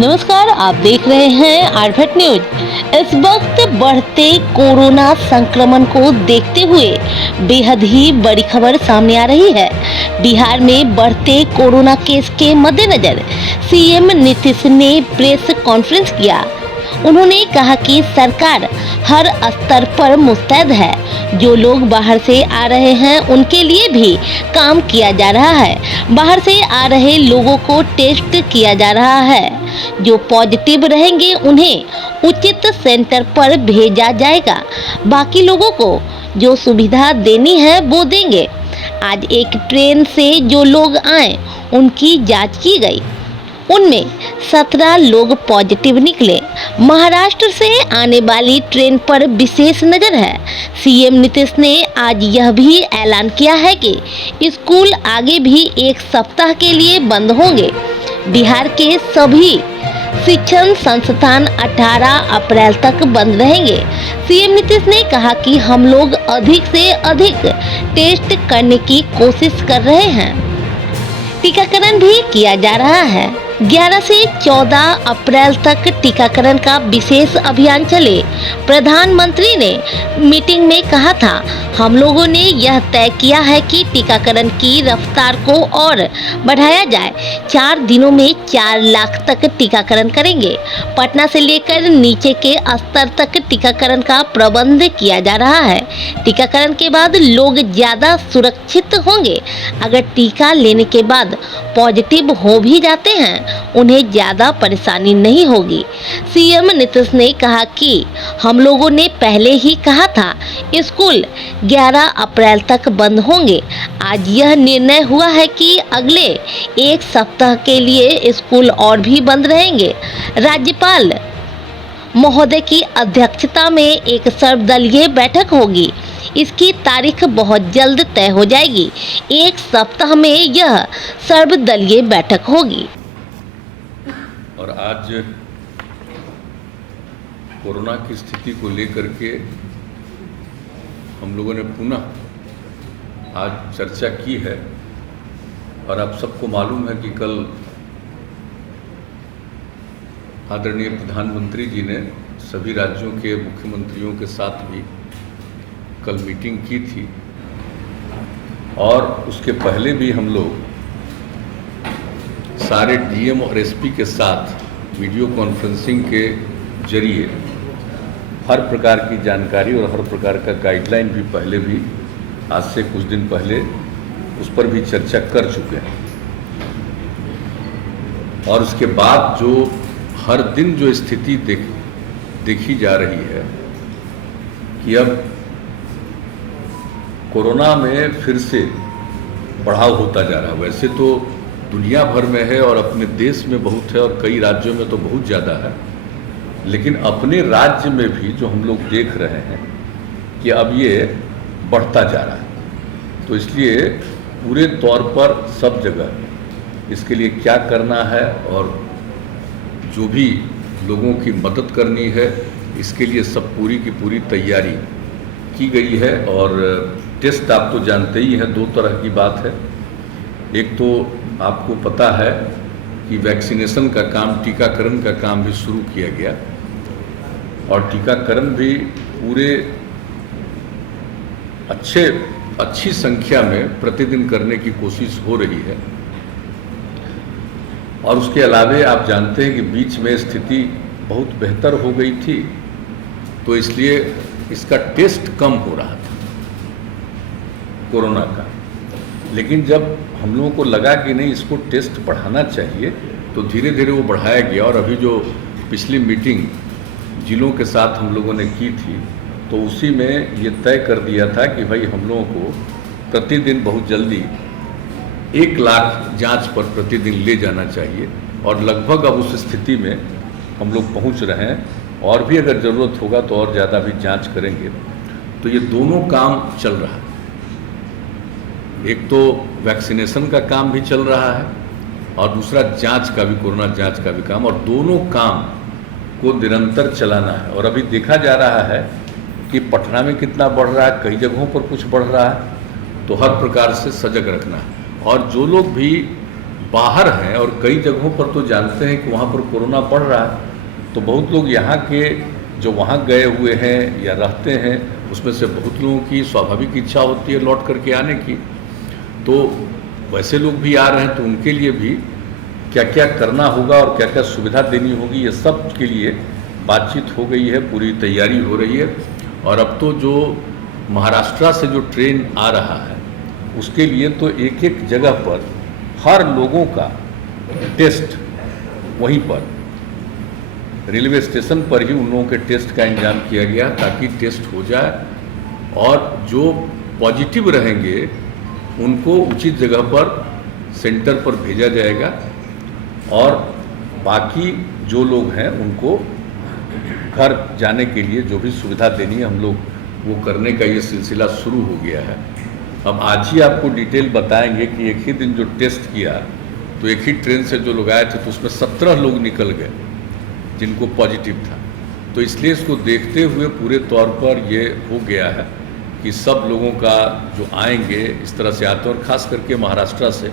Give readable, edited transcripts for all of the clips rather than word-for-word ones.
नमस्कार, आप देख रहे हैं आरभट न्यूज। इस वक्त बढ़ते कोरोना संक्रमण को देखते हुए बेहद ही बड़ी खबर सामने आ रही है। बिहार में बढ़ते कोरोना केस के मद्देनजर सीएम नीतीश ने प्रेस कॉन्फ्रेंस किया। उन्होंने कहा कि सरकार हर स्तर पर मुस्तैद है। जो लोग बाहर से आ रहे हैं उनके लिए भी काम किया जा रहा है। बाहर से आ रहे लोगों को टेस्ट किया जा रहा है। जो पॉजिटिव रहेंगे उन्हें उचित सेंटर पर भेजा जाएगा। बाकी लोगों को जो सुविधा देनी है वो देंगे। आज एक ट्रेन से जो लोग आए उनकी जांच की गई, उनमें 17 लोग पॉजिटिव निकले। महाराष्ट्र से आने वाली ट्रेन पर विशेष नजर है। सीएम नीतीश ने आज यह भी ऐलान किया है कि स्कूल आगे भी एक सप्ताह के लिए बंद होंगे। बिहार के सभी शिक्षण संस्थान 18 अप्रैल तक बंद रहेंगे। सीएम नीतीश ने कहा कि हम लोग अधिक से अधिक टेस्ट करने की कोशिश कर रहे हैं। टीकाकरण भी किया जा रहा है। 11 से 14 अप्रैल तक टीकाकरण का विशेष अभियान चले। प्रधानमंत्री ने मीटिंग में कहा था, हम लोगों ने यह तय किया है कि टीकाकरण की रफ्तार को और बढ़ाया जाए। 4 दिनों में 4 लाख तक टीकाकरण करेंगे। पटना से लेकर नीचे के स्तर तक टीकाकरण का प्रबंध किया जा रहा है। टीकाकरण के बाद लोग ज़्यादा सुरक्षित होंगे। अगर टीका लेने के बाद पॉजिटिव हो भी जाते हैं उन्हें ज़्यादा परेशानी नहीं होगी। सीएम नीतीश ने कहा कि हम लोगों ने पहले ही कहा था स्कूल 11 अप्रैल तक बंद होंगे। आज यह निर्णय हुआ है कि अगले एक सप्ताह के लिए स्कूल और भी बंद रहेंगे। राज्यपाल महोदय की अध्यक्षता में एक सर्वदलीय बैठक होगी। इसकी तारीख बहुत जल्द तय हो जाएगी। एक सप्ताह में यह सर्वदलीय बैठक होगी। और आज कोरोना की स्थिति को लेकर के हम लोगों ने पुनः आज चर्चा की है। और आप सबको मालूम है कि कल आदरणीय प्रधानमंत्री जी ने सभी राज्यों के मुख्यमंत्रियों के साथ भी कल मीटिंग की थी। और उसके पहले भी हम लोग सारे डीएम और एसपी के साथ वीडियो कॉन्फ्रेंसिंग के जरिए हर प्रकार की जानकारी और हर प्रकार का गाइडलाइन भी पहले भी आज से कुछ दिन पहले उस पर भी चर्चा कर चुके हैं। और उसके बाद जो हर दिन जो स्थिति देखी जा रही है कि अब कोरोना में फिर से बढ़ाव होता जा रहा है। वैसे तो दुनिया भर में है और अपने देश में बहुत है और कई राज्यों में तो बहुत ज़्यादा है, लेकिन अपने राज्य में भी जो हम लोग देख रहे हैं कि अब ये बढ़ता जा रहा है। तो इसलिए पूरे तौर पर सब जगह इसके लिए क्या करना है और जो भी लोगों की मदद करनी है इसके लिए सब पूरी की पूरी तैयारी की गई है। और टेस्ट आप तो जानते ही हैं, 2 तरह की बात है। एक तो आपको पता है कि वैक्सीनेशन का काम, टीकाकरण का काम भी शुरू किया गया और टीकाकरण भी पूरे अच्छी संख्या में प्रतिदिन करने की कोशिश हो रही है। और उसके अलावे आप जानते हैं कि बीच में स्थिति बहुत बेहतर हो गई थी, तो इसलिए इसका टेस्ट कम हो रहा था कोरोना का। लेकिन जब हम लोगों को लगा कि नहीं, इसको टेस्ट बढ़ाना चाहिए, तो धीरे धीरे वो बढ़ाया गया। और अभी जो पिछली मीटिंग जिलों के साथ हम लोगों ने की थी तो उसी में ये तय कर दिया था कि भाई हम लोगों को प्रतिदिन बहुत जल्दी 1 लाख जांच पर प्रतिदिन ले जाना चाहिए। और लगभग अब उस स्थिति में हम लोग पहुंच रहे हैं। और भी अगर ज़रूरत होगा तो और ज़्यादा भी जांच करेंगे। तो ये दोनों काम चल रहा है। एक तो वैक्सीनेशन का काम भी चल रहा है और दूसरा जांच का भी, कोरोना जांच का भी काम, और दोनों काम को निरंतर चलाना है। और अभी देखा जा रहा है कि पटना में कितना बढ़ रहा है, कई जगहों पर कुछ बढ़ रहा है, तो हर प्रकार से सजग रखना है। और जो लोग भी बाहर हैं और कई जगहों पर तो जानते हैं कि वहाँ पर कोरोना बढ़ रहा है, तो बहुत लोग यहाँ के जो वहाँ गए हुए हैं या रहते हैं उसमें से बहुत लोगों की स्वाभाविक इच्छा होती है लौट करके आने की। तो वैसे लोग भी आ रहे हैं, तो उनके लिए भी क्या क्या करना होगा और क्या क्या सुविधा देनी होगी, ये सब के लिए बातचीत हो गई है, पूरी तैयारी हो रही है। और अब तो जो महाराष्ट्र से जो ट्रेन आ रहा है उसके लिए तो एक एक जगह पर हर लोगों का टेस्ट वहीं पर रेलवे स्टेशन पर ही उन लोगों के टेस्ट का इंतजाम किया गया ताकि टेस्ट हो जाए और जो पॉजिटिव रहेंगे उनको उचित जगह पर सेंटर पर भेजा जाएगा और बाकी जो लोग हैं उनको घर जाने के लिए जो भी सुविधा देनी है हम लोग वो करने का ये सिलसिला शुरू हो गया है। अब आज ही आपको डिटेल बताएंगे कि एक ही दिन जो टेस्ट किया तो एक ही ट्रेन से जो लोग आए थे तो उसमें 17 लोग निकल गए जिनको पॉजिटिव था। तो इसलिए इसको देखते हुए पूरे तौर पर ये हो गया है कि सब लोगों का जो आएंगे इस तरह से आते हैं और ख़ास करके महाराष्ट्र से,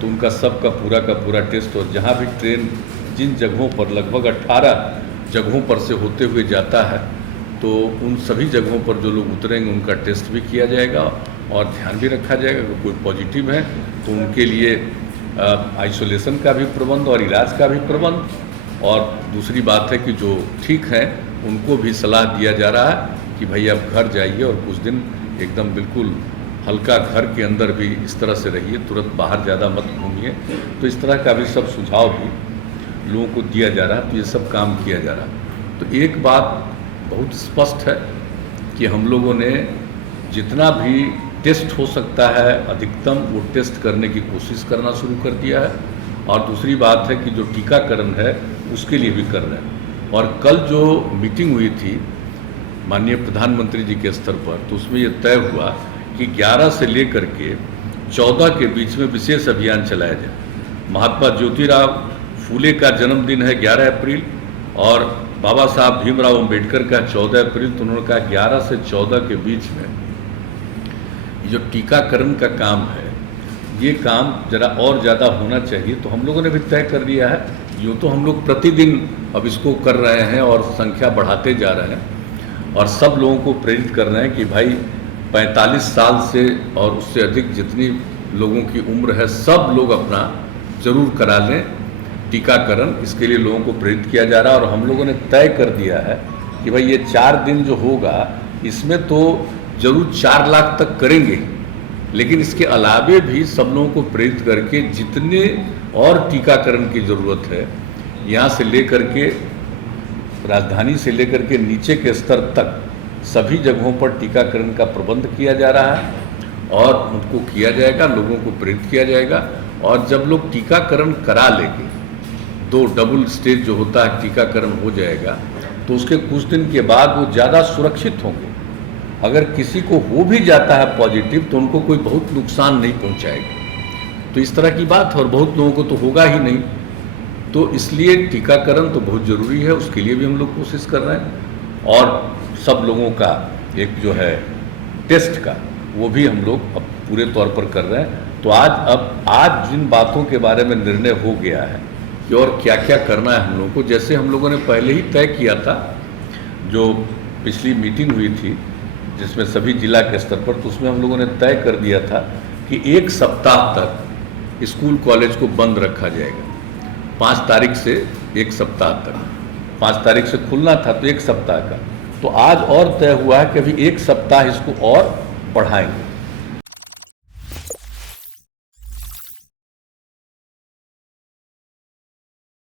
तो उनका सब का पूरा टेस्ट। और जहाँ भी ट्रेन जिन जगहों पर लगभग 18 जगहों पर से होते हुए जाता है तो उन सभी जगहों पर जो लोग उतरेंगे उनका टेस्ट भी किया जाएगा और ध्यान भी रखा जाएगा कि कोई पॉजिटिव है तो उनके लिए आइसोलेशन का भी प्रबंध और इलाज का भी प्रबंध। और दूसरी बात है कि जो ठीक हैं उनको भी सलाह दिया जा रहा है कि भाई आप घर जाइए और कुछ दिन एकदम बिल्कुल हल्का घर के अंदर भी इस तरह से रहिए, तुरंत बाहर ज़्यादा मत घूमिए। तो इस तरह का भी सब सुझाव भी लोगों को दिया जा रहा है, तो ये सब काम किया जा रहा है। तो एक बात बहुत स्पष्ट है कि हम लोगों ने जितना भी टेस्ट हो सकता है अधिकतम वो टेस्ट करने की कोशिश करना शुरू कर दिया है। और दूसरी बात है कि जो टीकाकरण है उसके लिए भी कर रहे हैं। और कल जो मीटिंग हुई थी माननीय प्रधानमंत्री जी के स्तर पर, तो उसमें ये तय हुआ कि 11 से लेकर के 14 के बीच में विशेष अभियान चलाया जाए। महात्मा ज्योतिराव फूले का जन्मदिन है 11 अप्रैल और बाबा साहब भीमराव अम्बेडकर का 14 अप्रैल। तो उन्होंने कहा 11 से 14 के बीच में जो टीकाकरण का काम है ये काम ज़रा और ज़्यादा होना चाहिए। तो हम लोगों ने भी तय कर लिया है, यूँ तो हम लोग प्रतिदिन अब इसको कर रहे हैं और संख्या बढ़ाते जा रहे हैं और सब लोगों को प्रेरित कर रहे हैं कि भाई 45 साल से और उससे अधिक जितनी लोगों की उम्र है सब लोग अपना ज़रूर करा लें टीकाकरण। इसके लिए लोगों को प्रेरित किया जा रहा है और हम लोगों ने तय कर दिया है कि भाई ये 4 दिन जो होगा इसमें तो जरूर 4 लाख तक करेंगे, लेकिन इसके अलावे भी सब लोगों को प्रेरित करके जितने और टीकाकरण की ज़रूरत है यहाँ से लेकर के राजधानी से लेकर के नीचे के स्तर तक सभी जगहों पर टीकाकरण का प्रबंध किया जा रहा है और उनको किया जाएगा, लोगों को प्रेरित किया जाएगा। और जब लोग टीकाकरण करा लेंगे, 2 डबल स्टेज जो होता है टीकाकरण हो जाएगा, तो उसके कुछ दिन के बाद वो ज़्यादा सुरक्षित होंगे। अगर किसी को हो भी जाता है पॉजिटिव तो उनको कोई बहुत नुकसान नहीं पहुंचाएगा। तो इस तरह की बात है और बहुत लोगों को तो होगा ही नहीं। तो इसलिए टीकाकरण तो बहुत ज़रूरी है, उसके लिए भी हम लोग कोशिश कर रहे हैं और सब लोगों का एक जो है टेस्ट का वो भी हम लोग अब पूरे तौर पर कर रहे हैं। तो आज जिन बातों के बारे में निर्णय हो गया है कि और क्या क्या करना है हम लोगों को, जैसे हम लोगों ने पहले ही तय किया था, जो पिछली मीटिंग हुई थी जिसमें सभी जिला के स्तर पर, तो उसमें हम लोगों ने तय कर दिया था कि 1 सप्ताह तक स्कूल कॉलेज को बंद रखा जाएगा। 5 तारीख से 1 सप्ताह तक, 5 तारीख से खुलना था तो 1 सप्ताह का, तो आज और तय हुआ है कि अभी 1 सप्ताह इसको और बढ़ाएंगे।